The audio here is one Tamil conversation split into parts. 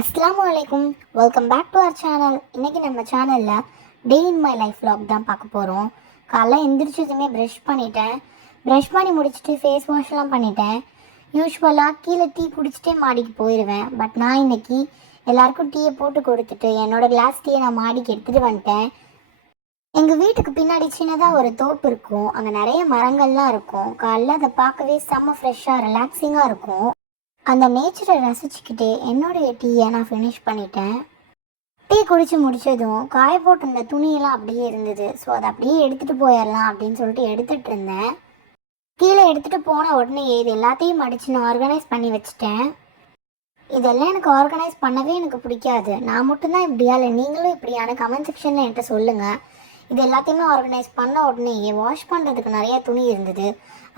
அஸ்ஸலாமு அலைக்கும். Welcome back to our channel. இன்றைக்கி நம்ம சேனலில் day in my life vlog தான் பார்க்க போகிறோம். காலைல எந்திரிச்சதுமே ப்ரஷ் பண்ணிட்டேன். ப்ரஷ் பண்ணி முடிச்சுட்டு ஃபேஸ் வாஷ்லாம் பண்ணிட்டேன். யூஸ்வலாக கீழே டீ குடிச்சிட்டே மாடிக்கு போயிடுவேன். பட் நான் இன்றைக்கி எல்லாருக்கும் டீயை போட்டு கொடுத்துட்டு என்னோடய கிளாஸ் டீயை நான் மாடிக்கு எடுத்துகிட்டு வந்துட்டேன். எங்கள் வீட்டுக்கு பின்னாடி சின்னதாக ஒரு தோப்பு இருக்கும். அங்கே நிறைய மரங்கள்லாம் இருக்கும். காலைல அதை பார்க்கவே செம்ம ஃப்ரெஷ்ஷாக ரிலாக்ஸிங்காக இருக்கும். அந்த நேச்சரை ரசிச்சுக்கிட்டே என்னுடைய டீயை நான் ஃபினிஷ் பண்ணிட்டேன். டீ குடித்து முடித்ததும் காய போட்டிருந்த துணியெல்லாம் அப்படியே இருந்தது. ஸோ அதை அப்படியே எடுத்துகிட்டு போயிடலாம் அப்படின்னு சொல்லிட்டு எடுத்துகிட்டு இருந்தேன். கீழே எடுத்துகிட்டு போன உடனே இது எல்லாத்தையும் மடித்து நான் ஆர்கனைஸ் பண்ணி வச்சுட்டேன். இதெல்லாம் எனக்கு ஆர்கனைஸ் பண்ணவே எனக்கு பிடிக்காது. நான் மட்டும்தான் இப்படியா இல்லை நீங்களும் இப்படியான கமெண்ட் செக்ஷனில் என்கிட்ட சொல்லுங்கள். இது எல்லாத்தையுமே ஆர்கனைஸ் பண்ண உடனே வாஷ் பண்ணுறதுக்கு நிறைய துணி இருந்தது.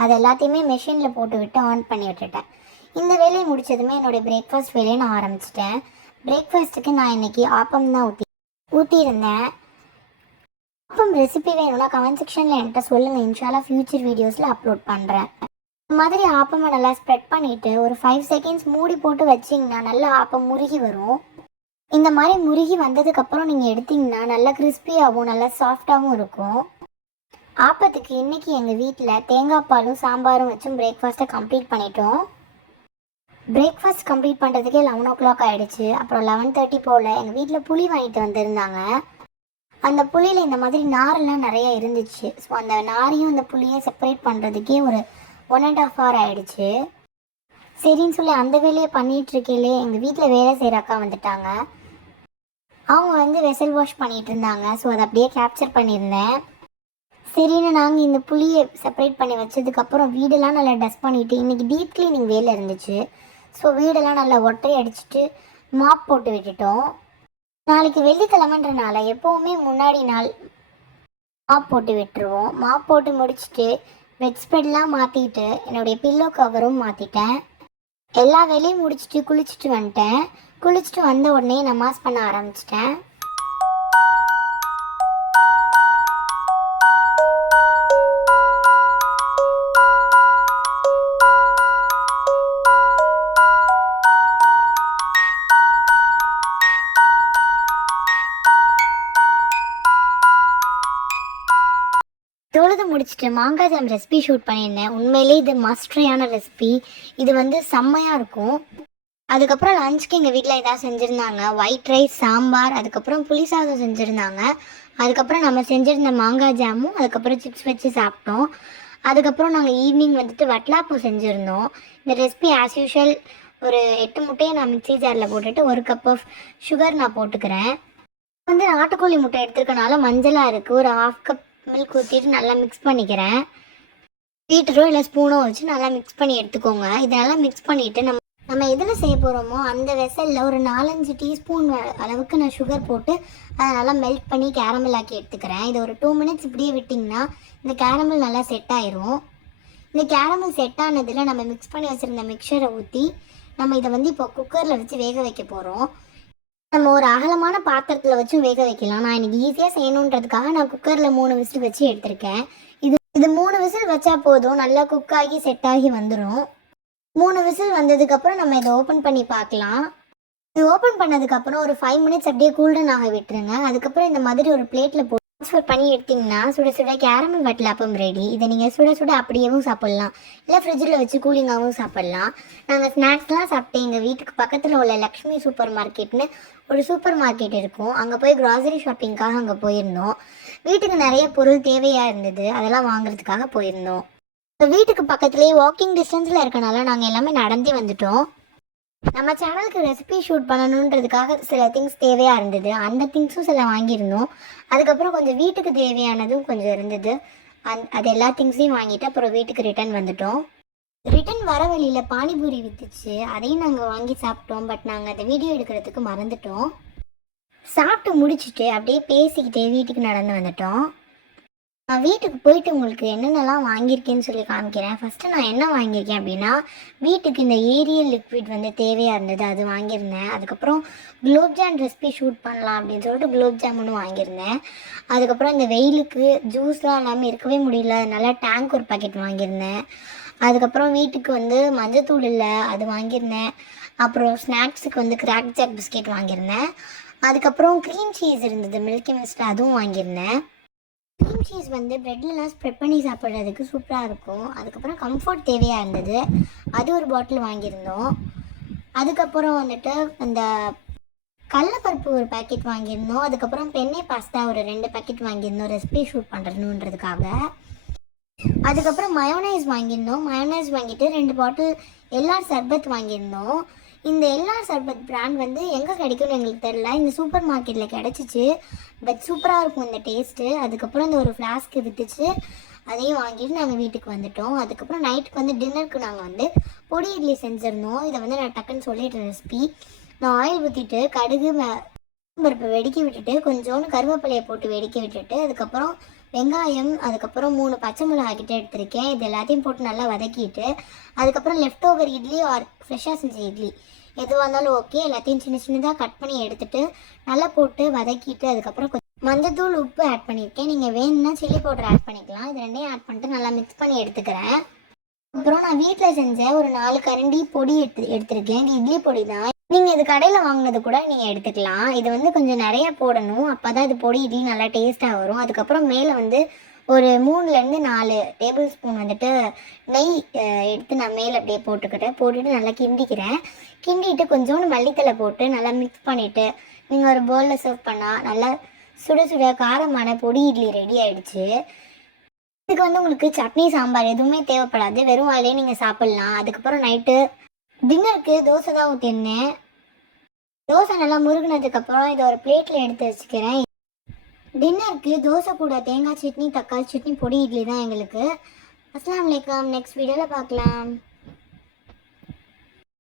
அது எல்லாத்தையுமே மெஷினில் போட்டு விட்டு ஆன் பண்ணி விட்டுட்டேன். இந்த வேலையை முடித்ததுமே என்னுடைய பிரேக்ஃபாஸ்ட் வேலையை நான் ஆரம்பிச்சிட்டேன். பிரேக்ஃபாஸ்ட்டுக்கு நான் இன்றைக்கி ஆப்பம் தான் ஊற்றியிருந்தேன். ஆப்பம் ரெசிபி வேணும்னா கமெண்ட் செக்ஷனில் என்கிட்ட சொல்லுங்கள். இன்ஷால்லா ஃப்யூச்சர் வீடியோஸில் அப்லோட் பண்ணுறேன். இந்த மாதிரி ஆப்பமை நல்லா ஸ்ப்ரெட் பண்ணிவிட்டு ஒரு 5 செகண்ட்ஸ் மூடி போட்டு வச்சிங்கன்னா நல்லா ஆப்பம் முருகி வரும். இந்த மாதிரி முருகி வந்ததுக்கப்புறம் நீங்கள் எடுத்திங்கன்னா நல்லா கிறிஸ்பியாகவும் நல்லா சாஃப்டாகவும் இருக்கும். ஆப்பத்துக்கு இன்றைக்கி எங்கள் வீட்டில் தேங்காய் பாலும் சாம்பாரும் வச்சும் பிரேக்ஃபாஸ்ட்டை கம்ப்ளீட் பண்ணிட்டோம். பிரேக்ஃபாஸ்ட் கம்ப்ளீட் பண்ணுறதுக்கே 11 o'clock ஆகிடுச்சு. அப்புறம் 11:30 போல் எங்கள் வீட்டில் புளி வாங்கிட்டு வந்திருந்தாங்க. அந்த புளியில் இந்த மாதிரி நாரெல்லாம் நிறையா இருந்துச்சு. ஸோ அந்த நாரையும் அந்த புளியை செப்பரேட் பண்ணுறதுக்கே ஒரு 1.5 hour ஆகிடுச்சு. சரின்னு சொல்லி அந்த வேலையை பண்ணிகிட்ருக்கையிலே எங்கள் வீட்டில் வேலை செய்கிற அக்கா வந்துட்டாங்க. அவங்க வெசல் வாஷ் பண்ணிகிட்டு இருந்தாங்க. ஸோ அதை அப்படியே கேப்சர் பண்ணியிருந்தேன். சரின்னு நாங்கள் இந்த புளியை செப்பரேட் பண்ணி வச்சதுக்கப்புறம் வீடெல்லாம் நல்லா டஸ்ட் பண்ணிவிட்டு இன்றைக்கி டீப் க்ளீனிங் வேலை இருந்துச்சு. ஸோ வீடெல்லாம் நல்லா ஒட்டை அடிச்சுட்டு மாப் போட்டு விட்டுட்டோம். நாளைக்கு வெள்ளிக்கிழமைன்றனால எப்போவுமே முன்னாடி நாள் மாப் போட்டு விட்டுருவோம். மாப் போட்டு முடிச்சுட்டு பெட் ஸ்ப்ரெட்லாம் மாற்றிட்டு என்னுடைய பில்லோ கவரும் மாற்றிட்டேன். எல்லா வேலையும் முடிச்சுட்டு குளிச்சுட்டு வந்துட்டேன். குளிச்சுட்டு வந்த உடனே நமாஸ் பண்ண ஆரம்பிச்சிட்டேன். தொழுது முடிச்சுட்டு மாங்காய் ஜாம் ரெசிபி ஷூட் பண்ணியிருந்தேன். உண்மையிலே இது மஸ்ட்ரியான ரெசிபி. இது செம்மையாக இருக்கும். அதுக்கப்புறம் லஞ்சுக்கு எங்கள் வீட்டில் ஏதாவது செஞ்சுருந்தாங்க. ஒயிட் ரைஸ், சாம்பார், அதுக்கப்புறம் புளி சாதம் செஞ்சுருந்தாங்க. அதுக்கப்புறம் நம்ம செஞ்சுருந்த மாங்காய் ஜாமும் அதுக்கப்புறம் சிப்ஸ் வச்சு சாப்பிட்டோம். அதுக்கப்புறம் நாங்கள் ஈவினிங் வட்டலாப்பூ செஞ்சுருந்தோம். இந்த ரெசிபி ஆஸ் யூஷுவல் ஒரு 8 முட்டையை நான் மிக்ஸி ஜாரில் போட்டுட்டு 1 cup ஆஃப் சுகர் நான் போட்டுக்கிறேன். நாட்டுக்கோழி முட்டை எடுத்துருக்கனால மஞ்சளாக இருக்குது. ஒரு 1/2 cup மில்க் ஊற்றிட்டு நல்லா மிக்ஸ் பண்ணிக்கிறேன். பீட்டரோ இல்லை ஸ்பூனோ வச்சு நல்லா மிக்ஸ் பண்ணி எடுத்துக்கோங்க. இதை நல்லா மிக்ஸ் பண்ணிவிட்டு நம்ம எதில் செய்ய போகிறோமோ அந்த வெசலில் ஒரு 4-5 டீஸ்பூன் அளவுக்கு நான் சுகர் போட்டு அதை நல்லா மெல்ட் பண்ணி கேரமல் ஆக்கி எடுத்துக்கிறேன். இதை ஒரு 2 minutes இப்படியே விட்டிங்கன்னா இந்த கேரமல் நல்லா செட் ஆயிரும். இந்த கேரமல் செட் ஆனதில் நம்ம மிக்ஸ் பண்ணி வச்சுருந்த மிக்சரை ஊற்றி நம்ம இதை இப்போ குக்கரில் வச்சு வேக வைக்க போகிறோம். நம்ம ஒரு அகலமான பாத்திரத்தில் வச்சும் வேக வைக்கலாம். நான் இன்றைக்கி ஈஸியாக செய்யணுன்றதுக்காக நான் குக்கரில் 3 விசில் வச்சு எடுத்திருக்கேன். இது 3 விசில் வச்சா போதும், நல்லா குக் ஆகி செட் ஆகி வந்துடும். 3 விசில் வந்ததுக்கப்புறம் நம்ம இதை ஓப்பன் பண்ணி பார்க்கலாம். இது ஓப்பன் பண்ணதுக்கப்புறம் ஒரு 5 minutes அப்படியே கூல்டன் ஆக விட்டுருங்க. அதுக்கப்புறம் இந்த மாதிரி ஒரு பிளேட்டில் ட்ரான்ஸ்ஃபர் பண்ணி எடுத்திங்கன்னா சுட சுட கேரமல் வட்டலாப்பம் ரெடி. இதை நீங்கள் சுட சுட அப்படியேவும் சாப்பிட்லாம், இல்லை ஃப்ரிட்ஜில் வச்சு கூலிங்காகவும் சாப்பிட்லாம். நாங்கள் ஸ்நாக்ஸ்லாம் சாப்பிட்டு எங்கள் வீட்டுக்கு பக்கத்தில் உள்ள லக்ஷ்மி சூப்பர் மார்க்கெட்னு ஒரு சூப்பர் மார்க்கெட் இருக்கும். அங்கே போய் க்ராசரி ஷாப்பிங்காக அங்கே போயிருந்தோம். வீட்டுக்கு நிறைய பொருள் தேவையாக இருந்தது, அதெல்லாம் வாங்குறதுக்காக போயிருந்தோம். வீட்டுக்கு பக்கத்துலேயே வாக்கிங் டிஸ்டன்ஸில் இருக்கனால நாங்கள் எல்லாமே நடந்தே வந்துட்டோம். நம்ம சேனலுக்கு ரெசிபி ஷூட் பண்ணணுன்றதுக்காக சில திங்ஸ் தேவையாக இருந்தது. அந்த திங்ஸும் சில வாங்கியிருந்தோம். அதுக்கப்புறம் கொஞ்சம் வீட்டுக்கு தேவையானதும் கொஞ்சம் இருந்தது. அது எல்லா திங்ஸையும் வாங்கிட்டு அப்புறம் வீட்டுக்கு ரிட்டர்ன் வந்துட்டோம். ரிட்டன் வர வழியில் பானிபூரி விற்றுச்சு, அதையும் நாங்கள் வாங்கி சாப்பிட்டோம். பட் நாங்கள் அதை வீடியோ எடுக்கிறதுக்கு மறந்துட்டோம். சாப்பிட்டு முடிச்சுட்டு அப்படியே பேசிக்கிட்டே வீட்டுக்கு நடந்து வந்துட்டோம். நான் வீட்டுக்கு போயிட்டு உங்களுக்கு என்னென்னலாம் வாங்கியிருக்கேன்னு சொல்லி காமிக்கிறேன். ஃபஸ்ட்டு நான் என்ன வாங்கியிருக்கேன் அப்படின்னா, வீட்டுக்கு இந்த ஏரியல் லிக்விட் தேவையாக இருந்தது, அது வாங்கியிருந்தேன். அதுக்கப்புறம் குலோப்ஜாம் ரெசிபி ஷூட் பண்ணலாம் அப்படின்னு சொல்லிட்டு குலோப்ஜாம் ஒன்று வாங்கியிருந்தேன். அதுக்கப்புறம் இந்த வெயிலுக்கு ஜூஸ்லாம் எல்லாமே இருக்கவே முடியல, அதனால டேங்க் ஒரு பாக்கெட் வாங்கியிருந்தேன். அதுக்கப்புறம் வீட்டுக்கு மஞ்சத்தூள் இல்லை, அது வாங்கியிருந்தேன். அப்புறம் ஸ்நாக்ஸுக்கு வந்து கிராக் ஜாக் பிஸ்கெட் வாங்கியிருந்தேன். அதுக்கப்புறம் க்ரீம் சீஸ் இருந்தது மில்கி மிஸ்ட்டில், அதுவும் வாங்கியிருந்தேன். க்ரீம் சீஸ் வந்து ப்ரெட்லலாம் ஸ்ப்ரெட் பண்ணி சாப்பிட்றதுக்கு சூப்பராக இருக்கும். அதுக்கப்புறம் கம்ஃபர்ட் தேவையாக இருந்தது, அது ஒரு பாட்டில் வாங்கியிருந்தோம். அதுக்கப்புறம் வந்துட்டு அந்த கடலப்பருப்பு ஒரு பேக்கெட் வாங்கியிருந்தோம். அதுக்கப்புறம் பெண்ணே பாஸ்தா ஒரு 2 பேக்கெட் வாங்கியிருந்தோம் ரெசிபி ஷூட் பண்ணுறதுன்றதுக்காக. அதுக்கப்புறம் மயோனைஸ் வாங்கியிருந்தோம். மயோனைஸ் வாங்கிட்டு 2 பாட்டில் எல்ஆர் சர்பத் வாங்கியிருந்தோம். இந்த எல்ஆர் சர்பத் பிராண்ட் வந்து எங்கே கிடைக்கும்னு எங்களுக்கு தெரில. இந்த சூப்பர் மார்க்கெட்டில் கிடச்சிச்சு. பட் சூப்பராக இருக்கும் இந்த டேஸ்ட்டு. அதுக்கப்புறம் இந்த ஒரு ஃப்ளாஸ்க்கு விற்றுச்சு, அதையும் வாங்கிட்டு நாங்கள் வீட்டுக்கு வந்துட்டோம். அதுக்கப்புறம் நைட்டுக்கு வந்து டின்னருக்கு நாங்கள் வந்து பொடி இட்லி செஞ்சுருந்தோம். இதை வந்து நான் டக்குன்னு சொல்லிடுறேன் ரெசிபி. நான் ஆயில் ஊற்றிட்டு கடுகு பருப்பு வெடிக்க விட்டுட்டு கொஞ்சோண்டு கருவேப்பிலையை போட்டு வெடிக்க விட்டுட்டு அதுக்கப்புறம் வெங்காயம், அதுக்கப்புறம் 3 பச்சை மிளகாய் கிட்ட எடுத்திருக்கேன். இது எல்லாத்தையும் போட்டு நல்லா வதக்கிட்டு அதுக்கப்புறம் லெஃப்ட் ஓவர் இட்லி ஆர் ஃப்ரெஷ்ஷாக செஞ்ச இட்லி எதுவாக இருந்தாலும் ஓகே, எல்லாத்தையும் சின்ன சின்னதாக கட் பண்ணி எடுத்துகிட்டு நல்லா போட்டு வதக்கிட்டு அதுக்கப்புறம் கொஞ்சம் மஞ்சத்தூள் உப்பு ஆட் பண்ணியிருக்கேன். நீங்கள் வேணும்னா சில்லி பவுடர் ஆட் பண்ணிக்கலாம். இது ரெண்டையும் ஆட் பண்ணிட்டு நல்லா மிக்ஸ் பண்ணி எடுத்துக்கிறேன். அப்புறம் நான் வீட்டில் செஞ்ச ஒரு 4 கரண்டி பொடி எடுத்திருக்கேன். இது இட்லி பொடி தான். நீங்கள் இது கடையில் வாங்கினது கூட நீங்கள் எடுத்துக்கலாம். இது வந்து கொஞ்சம் நிறையா போடணும், அப்போ தான் இது பொடி இட்லி நல்லா டேஸ்ட்டாக வரும். அதுக்கப்புறம் மேலே வந்து ஒரு 3லேருந்து 4 டேபிள் ஸ்பூன் வந்துட்டு நெய் எடுத்து நான் மேலே அப்படியே போட்டுட்டு நல்லா கிண்டிட்டு கொஞ்சோண்டு மல்லித்தலை போட்டு நல்லா மிக்ஸ் பண்ணிவிட்டு நீங்கள் ஒரு பவுலில் சர்வ் பண்ணால் நல்லா சுட சுட காரமான பொடி இட்லி ரெடி ஆகிடுச்சு. இதுக்கு வந்து உங்களுக்கு சட்னி சாம்பார் எதுவுமே தேவைப்படாது, வெறும் வாயிலே நீங்கள் சாப்பிட்லாம். அதுக்கப்புறம் நைட்டு டின்னருக்கு தோசை தான் ஊற்றிருந்தேன். தோசை நல்லா முருகினதுக்கப்புறம் இதை ஒரு பிளேட்டில் எடுத்து வச்சுக்கிறேன். டின்னருக்கு தோசை கூட தேங்காய் சட்னி, தக்காளி சட்னி, பொடி இட்லி தான் எங்களுக்கு. அஸ்ஸலாமு அலைக்கும். நெக்ஸ்ட் வீடியோவில் பார்க்கலாம்.